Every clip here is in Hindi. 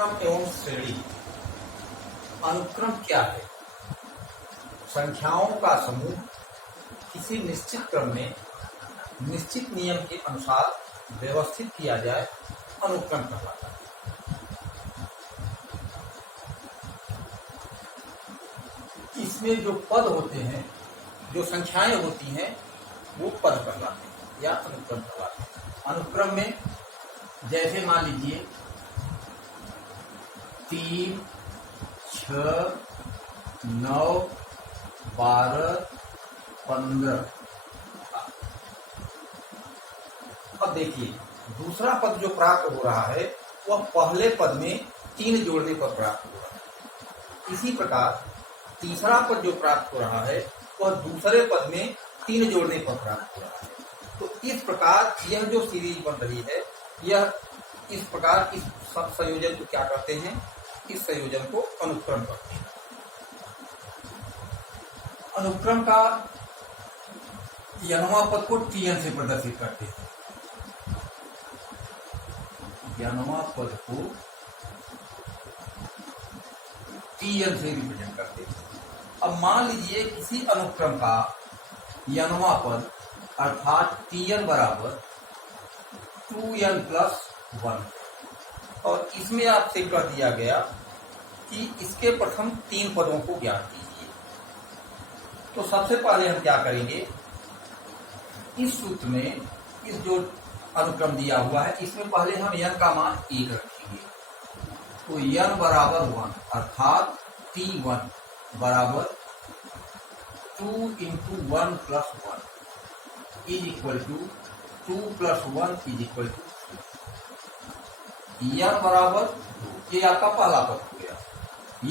अनुक्रम एवं श्रेणी। अनुक्रम क्या है? संख्याओं का समूह किसी निश्चित क्रम में निश्चित नियम के अनुसार व्यवस्थित किया जाए, अनुक्रम कहलाता है। इसमें जो पद होते हैं, जो संख्याएं होती हैं, वो पद कहलाते हैं या अनुक्रम कहलाते हैं। अनुक्रम में जैसे मान लीजिए 3, 6, 9, 12, 15। अब देखिए दूसरा पद जो प्राप्त हो रहा है वह पहले पद में 3 जोड़ने पर प्राप्त हो रहा है। इसी प्रकार तीसरा पद जो प्राप्त हो रहा है वह दूसरे पद में 3 जोड़ने पर प्राप्त हो रहा है। तो इस प्रकार यह जो सीरीज बन रही है, यह इस प्रकार इस संयोजन को क्या कहते हैं? इस संयोजन को अनुक्रम कहते हैं। अनुक्रम का यनवा पद को Tn से प्रदर्शित करते हैं। यनवा पद को Tn से रिप्रेजेंट करते हैं। अब मान लीजिए किसी अनुक्रम का यनवा पद अर्थात Tn बराबर 2n + 1 और इसमें आपसे कह दिया गया कि इसके प्रथम 3 पदों को ज्ञात कीजिए। तो सबसे पहले हम क्या करेंगे, इस सूत्र में इस जो अनुक्रम दिया हुआ है इसमें पहले हम n का मान 1 रखेंगे। तो n बराबर 1 अर्थात T1 बराबर 2 × 1 + 1 is equal to 2 + 1 is equal to 3। n बराबर 2, ये आपका पहला पद हो गया।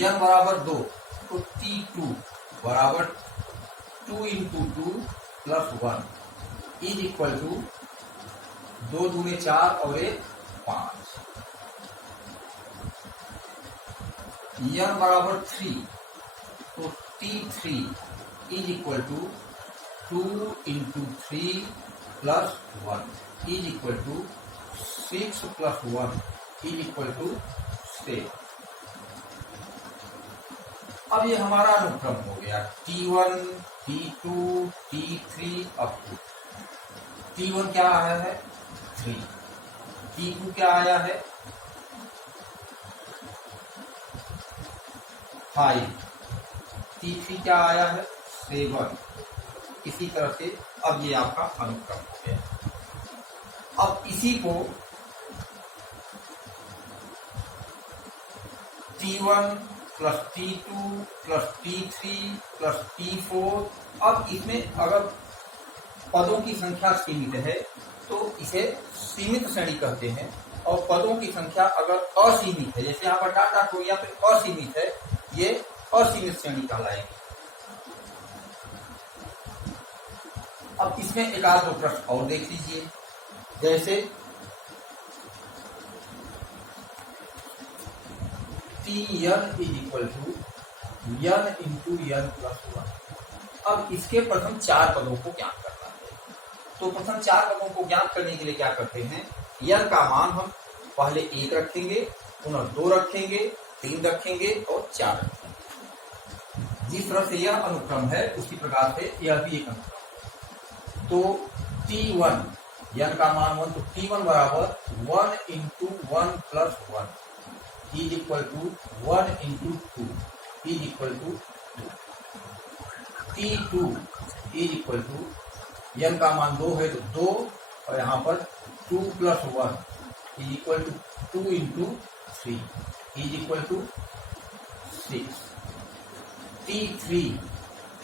n बराबर 2, तो T2 बराबर 2 × 2 + 1 इज इक्वल टू 2 दूने 4 और 1 5। n बराबर 3, तो T3 is equal to 2 × 3 + 1 is equal to 6 + 1 is equal to 7। अब ये हमारा अनुक्रम हो गया T1, T2, T3 up to T1 क्या आया है 3, T2 क्या आया है 5, T3 क्या आया है 7। इसी तरह से अब ये आपका अनुक्रम हो गया। अब इसी को T1 + T2 + T3 + T4। अब इसमें अगर पदों की संख्या सीमित है तो इसे सीमित श्रेणी कहते हैं, और पदों की संख्या अगर असीमित है, जैसे यहाँ पर डाटा हो गया तो असीमित है, ये असीमित श्रेणी कहलाएगी। अब इसमें एक आध दो प्रश्न और देख लीजिए, जैसे Tn is equal to n × n + 1। अब इसके प्रथम 4 पदों को ज्ञात करना है। तो प्रथम 4 पदों को ज्ञात करने के लिए क्या करते हैं, n का मान हम पहले 1 रखेंगे, पुनः 2 रखेंगे, 3 रखेंगे और 4 रखेंगे। जिस तरह से यह अनुक्रम है उसी प्रकार से यह भी एक अनुक्रम है। तो T1 n का मान 1, तो T1 बराबर 1 × 1 + 1 is equal to 1 × 2 is equal to 2। T2 is equal to n का मान 2 है तो 2, और यहाँ पर 2 + 1 is equal to 2 × 3 is equal to 6। T3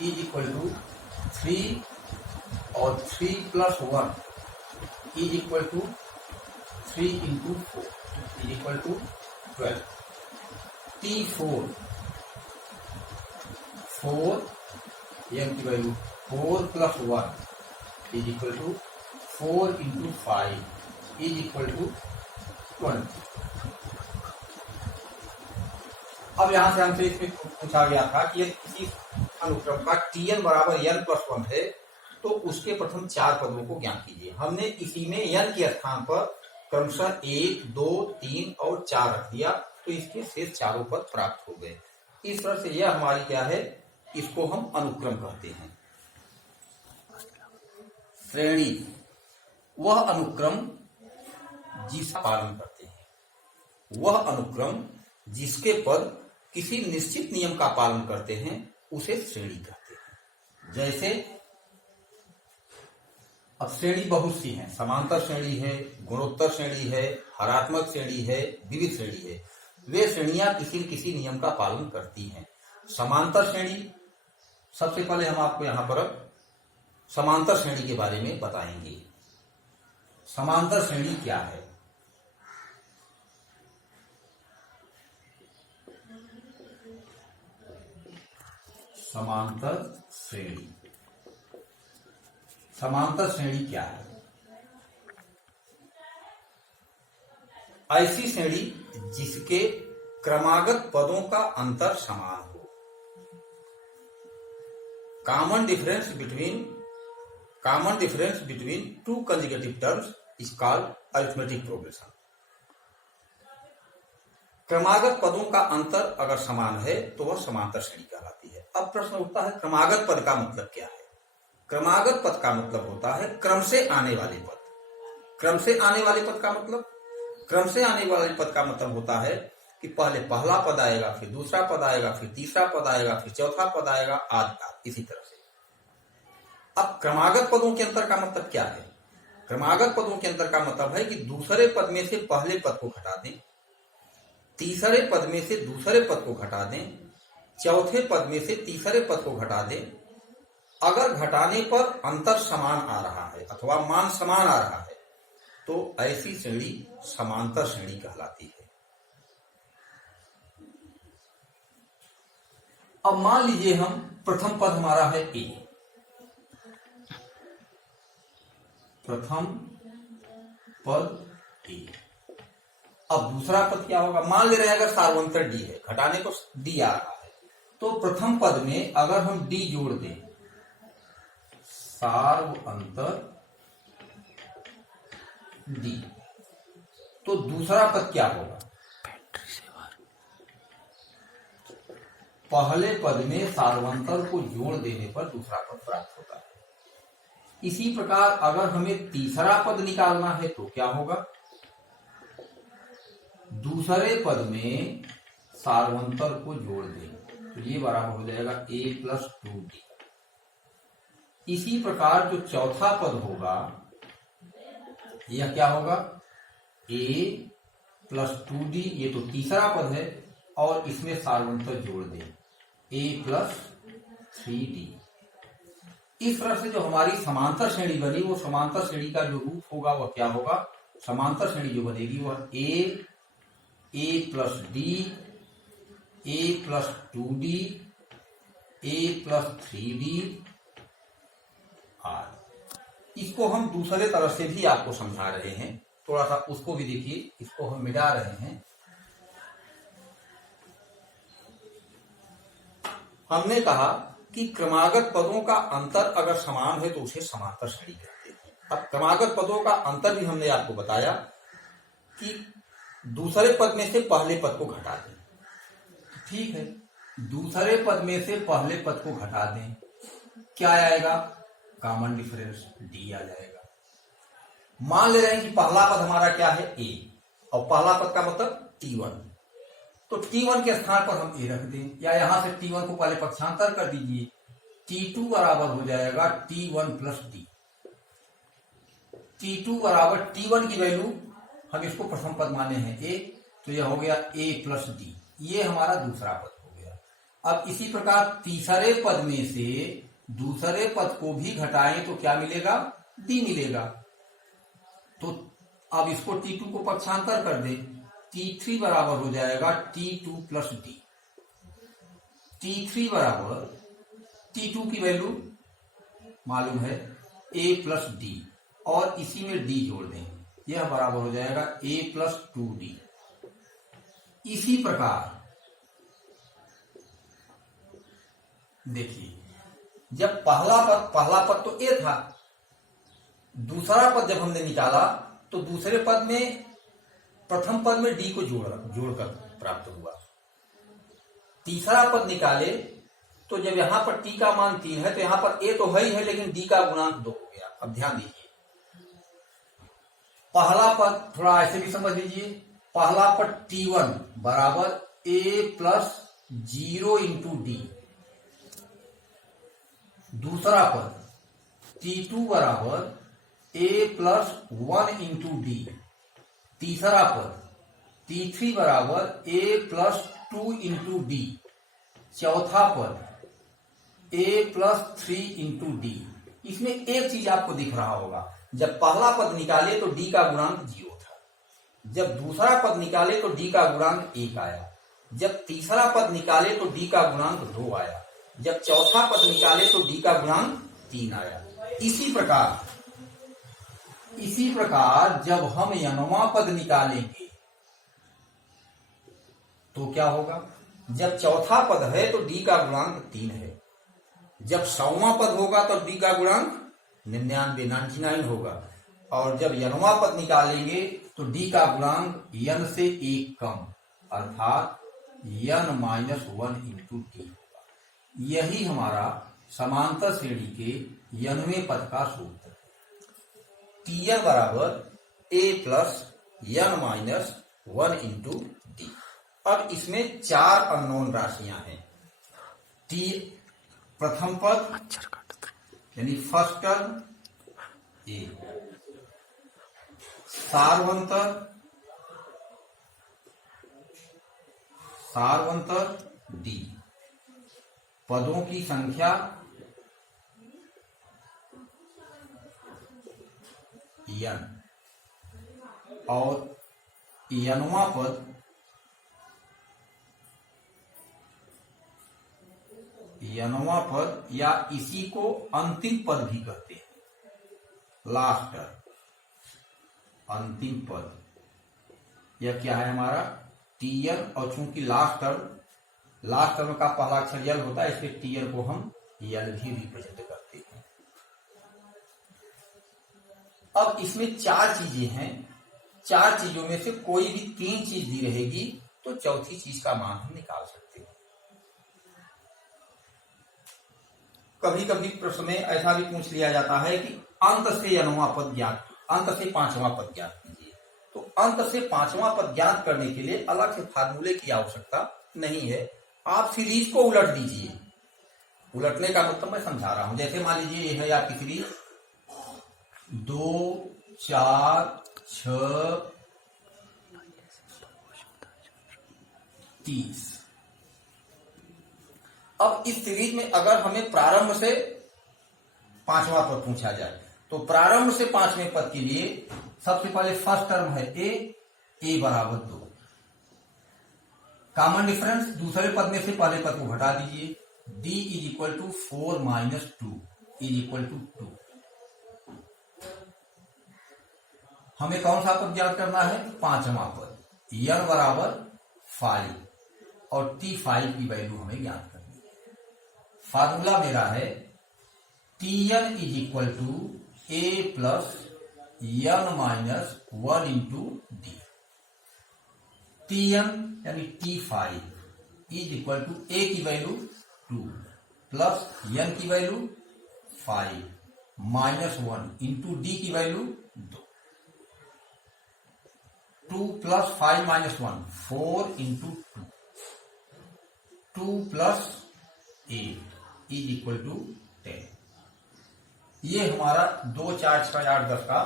is equal to 3 और 3 + 1 is equal to 3 × 4 is equal to 12। T4 4, n की value 4 + 1 is equal to 4 × 5 is equal to 20। अब यहां से हमसे इसमें पूछा गया था कि यदि किसी अनुक्रम का Tn बराबर n + 1 है तो उसके प्रथम 4 पदों को ज्ञात कीजिए। हमने इसी में n के स्थान पर क्रमशः 1, 2, 3 और 4 रख दिया, तो इसके शेष चारों पद प्राप्त हो गए। इस तरह से यह हमारी क्या है, इसको हम अनुक्रम कहते हैं। श्रेणी वह अनुक्रम जिसका पालन करते हैं, वह अनुक्रम जिसके पद किसी निश्चित नियम का पालन करते हैं उसे श्रेणी कहते हैं। जैसे अब श्रेणी बहुत सी है, समांतर श्रेणी है, गुणोत्तर श्रेणी है, हरात्मक श्रेणी है, विविध श्रेणी है। वे श्रेणियां किसी न किसी नियम का पालन करती हैं। समांतर श्रेणी, सबसे पहले हम आपको यहां पर समांतर श्रेणी के बारे में बताएंगे। समांतर श्रेणी क्या है? समांतर श्रेणी, समांतर श्रेणी क्या है? ऐसी श्रेणी जिसके क्रमागत पदों का अंतर समान हो। Common difference between two consecutive terms is called arithmetic progression. क्रमागत पदों का अंतर अगर समान है तो वह समांतर श्रेणी कहलाती है। अब प्रश्न उठता है, क्रमागत पद का मतलब क्या है? क्रमागत पद का मतलब होता है क्रम से आने वाले पद। क्रम से आने वाले पद का मतलब, क्रम से आने वाले पद का मतलब होता है कि पहले पहला पद आएगा, फिर दूसरा पद आएगा, फिर तीसरा पद आएगा, फिर चौथा पद आएगा, आदि इसी तरह से। अब क्रमागत पदों के अंतर का मतलब क्या है? क्रमागत पदों के अंतर का मतलब है कि दूसरे पद में से पहले पद को घटा दें, तीसरे पद में से दूसरे पद को घटा दें, चौथे पद में से तीसरे पद को घटा दें। अगर घटाने पर अंतर समान आ रहा है अथवा मान समान आ रहा है तो ऐसी श्रेणी समांतर श्रेणी कहलाती है। अब मान लीजिए हम प्रथम पद हमारा है ए, प्रथम पद ए। अब दूसरा पद क्या होगा? मान ले रहे हैं अगर सार्वंतर डी है, घटाने को डी आ रहा है, तो प्रथम पद में अगर हम डी जोड़ दें, सार्वंतर डी, तो दूसरा पद क्या होगा? पहले पद में सार्वंतर को जोड़ देने पर दूसरा पद प्राप्त होता है। इसी प्रकार अगर हमें तीसरा पद निकालना है तो क्या होगा? दूसरे पद में सार्वंतर को जोड़ दें तो ये बराबर हो जाएगा a प्लस 2d। इसी प्रकार जो चौथा पद होगा यह क्या होगा? a प्लस 2d, ये तो तीसरा पद है और इसमें सार्वंतर जोड़ दें a प्लस 3d। इस तरह से जो हमारी समांतर श्रेणी बनी, वो समांतर श्रेणी का जो रूप होगा वह क्या होगा? समांतर श्रेणी जो बनेगी वह a plus D, a plus 2d, a plus 3d आदि। इसको हम दूसरे तरह से भी आपको समझा रहे हैं, थोड़ा सा उसको भी देखिए। इसको हम मिटा रहे हैं। हमने कहा कि क्रमागत पदों का अंतर अगर समान है तो उसे समांतर श्रेणी कहते हैं। अब क्रमागत पदों का अंतर भी हमने आपको बताया कि दूसरे पद में से पहले पद को घटा दें। ठीक है, दूसरे पद में से पहले पद को घटा दें, क्या आएगा? कॉमन डिफरेंस डी आ जाएगा। मान ले रहे हैं कि पहला पद हमारा क्या है? ए, और पहला पद का मतलब T1, तो T1 के स्थान पर हम ए रख दें, या यहां से T1 को पहले पक्षांतर कर दीजिए। T2 बराबर हो जाएगा T1 प्लस डी। T2 बराबर T1 की वैल्यू हम इसको प्रथम पद माने हैं ए, तो यह हो गया a प्लस डी। ये हमारा दूसरा पद हो गया। अब इसी प्रकार तीसरे पद में से दूसरे पद को भी घटाएं तो क्या मिलेगा? डी मिलेगा। तो अब इसको T2 को पक्षांतर कर दें, T3 बराबर हो जाएगा T2 प्लस डी। T3 बराबर T2 की वैल्यू मालूम है a प्लस डी, और इसी में d जोड़ दें, यह बराबर हो जाएगा a प्लस 2d। इसी प्रकार देखिए, जब पहला पद तो a था, दूसरा पद जब हमने निकाला तो दूसरे पद में प्रथम पद में d को जोड़कर प्राप्त हुआ। तीसरा पद निकाले तो जब यहां पर टी का मान 3 है तो यहां पर ए तो है ही है, लेकिन डी का गुणांक 2 हो गया। अब ध्यान दीजिए, पहला पद थोड़ा ऐसे भी समझ लीजिए। पहला पद T1 बराबर a प्लस 0 इंटू डी। दूसरा पद T2 बराबर a प्लस 1 इंटू डी। तीसरा पद T3 बराबर a प्लस 2 इंटू डी। चौथा पद a प्लस 3 इंटू डी। इसमें एक चीज आपको दिख रहा होगा, जब पहला पद निकाले तो डी का गुणांक 0 था, जब दूसरा पद निकाले तो डी का गुणांक 1 आया, जब तीसरा पद निकाले तो डी का गुणांक 2 आया, जब चौथा पद निकाले तो डी का गुणांक 3 आया। इसी प्रकार जब हम nवां पद निकालेंगे तो क्या होगा? जब चौथा पद है तो डी का गुणांक 3 है, जब 100वां पद होगा तो डी का गुणांक 99 होगा, और जब nवां पद निकालेंगे तो डी का गुणांक n से 1 कम अर्थात n माइनस 1 इंटू डी होगा। यही हमारा समांतर श्रेणी के nवें पद का सूत्र है। Tn बराबर a plus n minus 1 into d. अब इसमें 4 अननोन राशियां हैं। प्रथम पद यानी फर्स्ट टर्म ए, सारवंतर डी, पदों की संख्या n, और nवां पद या इसी को अंतिम पद भी कहते हैं, लास्ट टर्म, अंतिम पद। यह क्या है हमारा Tn, और चूंकि लास्ट टर्म का पहला अक्षर यल होता है, इसलिए Tn को हम यल भी रिप्रेजेंट करते हैं। अब इसमें 4 चीजें हैं, 4 चीजों में से कोई भी 3 चीज दी रहेगी तो चौथी चीज का मान हम निकाल सकते हैं। कभी कभी प्रश्न में ऐसा भी पूछ लिया जाता है कि अंत से nवां पद ज्ञात, अंत से 5वां पद ज्ञात कीजिए। तो अंत से 5वां पद ज्ञात करने के लिए अलग से फार्मूले की आवश्यकता नहीं है, आप सीरीज को उलट दीजिए। उलटने का मतलब मैं समझा रहा हूं, जैसे मान लीजिए यह है आपकी सीरीज 2 4 6 30। अब इस सीरीज में अगर हमें प्रारंभ से 5वां पद पूछा जाए तो प्रारंभ से 5वें पद के लिए सबसे पहले फर्स्ट टर्म है a बराबर 2। कॉमन डिफरेंस दूसरे पद में से पहले पद को घटा दीजिए, d is equal to 4 minus 2 is equal to 2। हमें कौन सा पद ज्ञात करना है? 5वां पद। n बराबर 5 और t5 की वैल्यू हमें ज्ञात करनी है। फार्मूला मेरा है Tn is equal to a plus n minus 1 into d. Tn यानी T5 is equal to a की वैल्यू 2 प्लस n की वैल्यू 5 माइनस 1 इंटू डी की value 2। 2 plus 5 minus 1 4 into 2 plus 8 is equal to 10। ये हमारा 2 4 6 8 10 का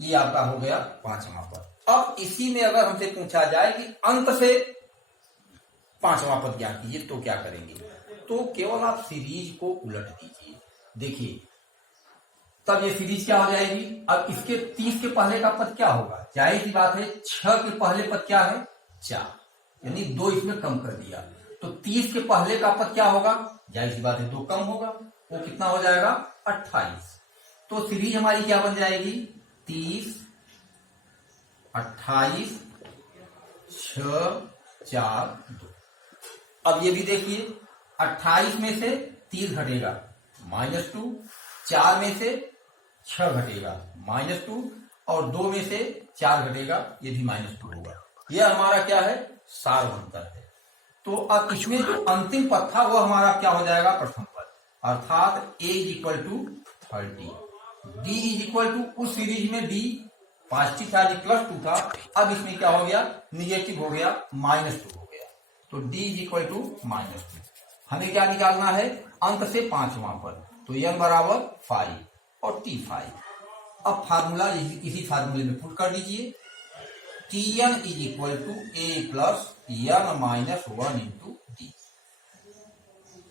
ये आपका हो गया 5वां पद। अब इसी में अगर हमसे पूछा जाए कि अंत से 5वां पद ज्ञात कीजिए तो क्या करेंगे? तो केवल आप सीरीज को उलट दीजिए। देखिए तब ये सीरीज क्या हो जाएगी? अब इसके 30 के पहले का पद क्या होगा? जाहिर सी बात है 6 के पहले पद क्या है? 4, यानी 2 इसमें कम कर दिया। तो 30 के पहले का पद क्या होगा? जाहिर सी बात है 2 कम होगा, वो कितना हो जाएगा? 28। तो सीरीज हमारी क्या बन जाएगी? 30 28 6 4 2। अब ये भी देखिए 28 में से 30 घटेगा -2, 4 में से 6 घटेगा -2 और 2 में से 4 घटेगा, ये भी -2 होगा। यह हमारा क्या है? सार्वंतर है। तो अब इसमें जो अंतिम पद था वह हमारा क्या हो जाएगा, प्रथम पद, अर्थात a is equal to 30, d is equal to, उस सीरीज में d पॉजिटिव था, +2 था, अब इसमें क्या हो गया, निगेटिव हो गया, -2 हो गया, तो d इज इक्वल टू -2। हमें क्या निकालना है, अंत से पांचवां पद, तो n बराबर 5 और t5। अब फार्मूला इसी फार्मूले में पुट कर दीजिए, Tn is equal to a plus n-1 into d.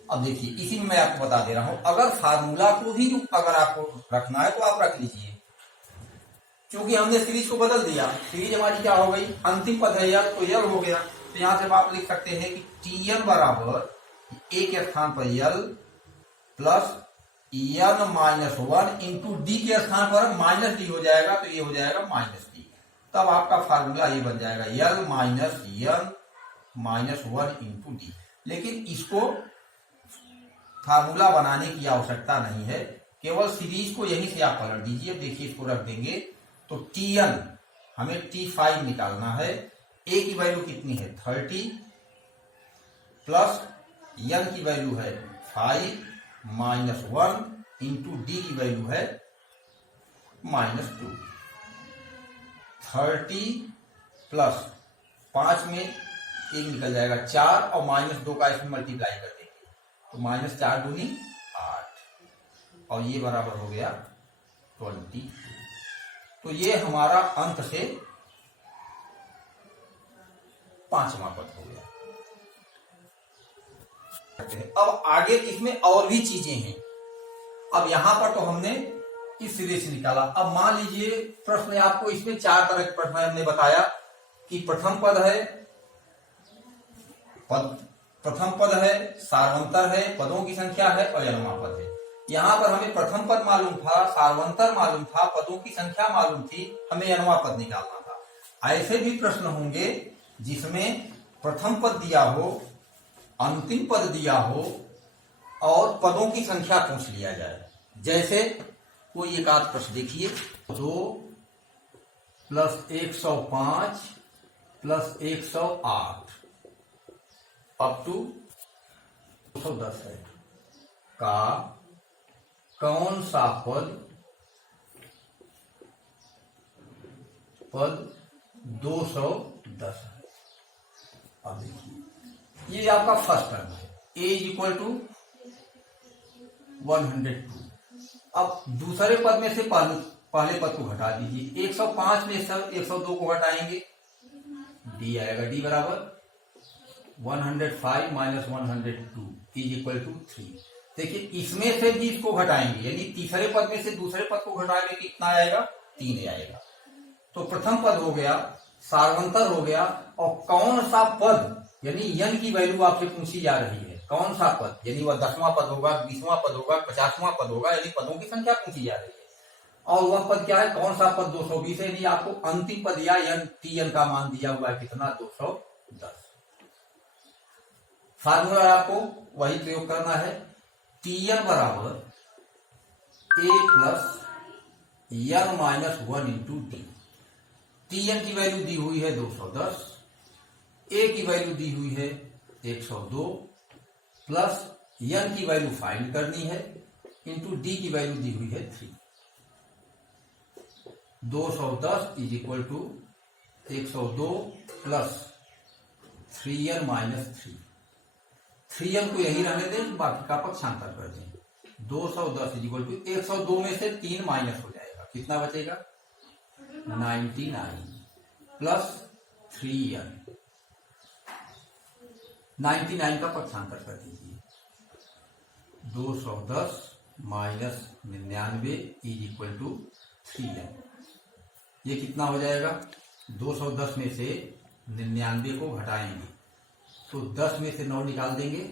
अब देखिए इसी में मैं आपको बता दे रहा हूं, अगर फार्मूला को भी अगर आपको रखना है तो आप रख लीजिए, क्योंकि हमने सीरीज को बदल दिया, सीरीज हमारी क्या हो गई, अंतिम पद है यल, तो यल हो गया, तो यहां से आप लिख सकते हैं कि Tn बराबर a के स्थान पर यल प्लस n-1 इंटू डी के स्थान पर -d हो जाएगा, तो ये हो जाएगा -d। तब आपका फार्मूला ये बन जाएगा यल -n-1 इंटू डी। लेकिन इसको फार्मूला बनाने की आवश्यकता नहीं है, केवल सीरीज को यहीं से आप पलट दीजिए। देखिए इसको रख देंगे तो Tn हमें T5 निकालना है, a की वैल्यू कितनी है 30 प्लस n की वैल्यू है 5 -1 इंटू डी की वैल्यू है -2। 30 प्लस 5 में 1 निकल जाएगा 4 और -2 का इसमें मल्टीप्लाई कर देंगे, तो -4 दूनी 8 और ये बराबर हो गया 20। तो ये हमारा अंत से पांचवा पद हो गया। अब आगे इसमें और भी चीजें हैं। अब यहां पर तो हमने इस सिरे से निकाला। अब मान लीजिए प्रश्न आपको, इसमें 4 तरह के प्रश्न हमने बताया कि प्रथम पद है, प्रथम पद है, सार्वंतर है, पदों की संख्या है और अनुमा पद है। यहां पर हमें प्रथम पद मालूम था, सार्वंतर मालूम था, पदों की संख्या मालूम थी, हमें अनुमा पद निकालना था। ऐसे भी प्रश्न होंगे जिसमें प्रथम पद दिया हो, अंतिम पद दिया हो और पदों की संख्या पूछ लिया जाए। जैसे कोई एक आध प्रश्न देखिए, 2 प्लस 105 प्लस 108 अप टू 210 है का कौन सा पद 210 है। अब देखिए ये आपका फर्स्ट टर्म है, a इज इक्वल टू 102। अब दूसरे पद में से पहले पद को घटा दीजिए, 105 में से 102 को घटाएंगे, d आएगा, d बराबर 105 माइनस 102 इज इक्वल टू 3। देखिए इसमें से भी इसको घटाएंगे, यानी तीसरे पद में से दूसरे पद को घटाएंगे, कितना आएगा, 3 आएगा। तो प्रथम पद हो गया, सार्वंतर हो गया, और कौन सा पद यानी n की वैल्यू आपसे पूछी जा रही है, कौन सा पद, यानी वह 10वां पद होगा, 20वां पद होगा, 50वां पद होगा, यानी पदों की संख्या पूछी जा रही है। और वह पद क्या है, कौन सा पद 220 है, यानी आपको अंतिम पद या Tn का मान दिया हुआ है कितना, 210। फार्मूला आपको वही प्रयोग करना है, Tn बराबर a plus n-1 into d. Tn की वैल्यू दी हुई है 210, a की वैल्यू दी हुई है 102 प्लस n की वैल्यू फाइंड करनी है इंटू डी की वैल्यू दी हुई है 3। 210 is equal to 102 plus 3n minus 3। 3n को यही रहने दें, बाकी का पक्षांतर कर दें। 210 इज इक्वल टू 102 में से 3 माइनस हो जाएगा, कितना बचेगा 99 प्लस 3n। 99 का पक्षांतर कर दीजिए, 210 minus 99 is equal to 3n। ये कितना हो जाएगा, 210 में से 99 को घटाएंगे तो 10 में से 9 निकाल देंगे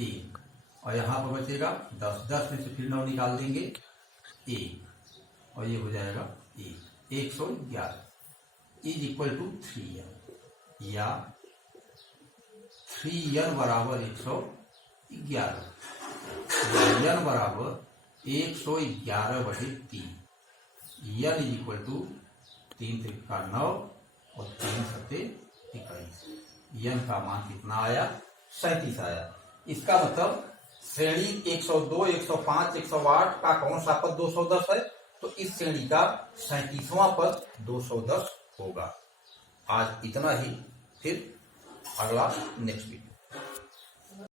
1, और यहां पर बचेगा 10, 10 में से फिर 9 निकाल देंगे 1, और ये हो जाएगा 111 इज इक्वल टू 3n, या 3n बराबर 111, n बराबर 111/3, n इज इक्वल टू 3 × 9 और 3 × 21। यन का मान कितना आया? 37 आया। इसका मतलब श्रेणी 102, 105, 108 का कौन सा पद 210 है? तो इस श्रेणी का 37वां पद 210 होगा। आज इतना ही, फिर अगला नेक्स्ट वीक।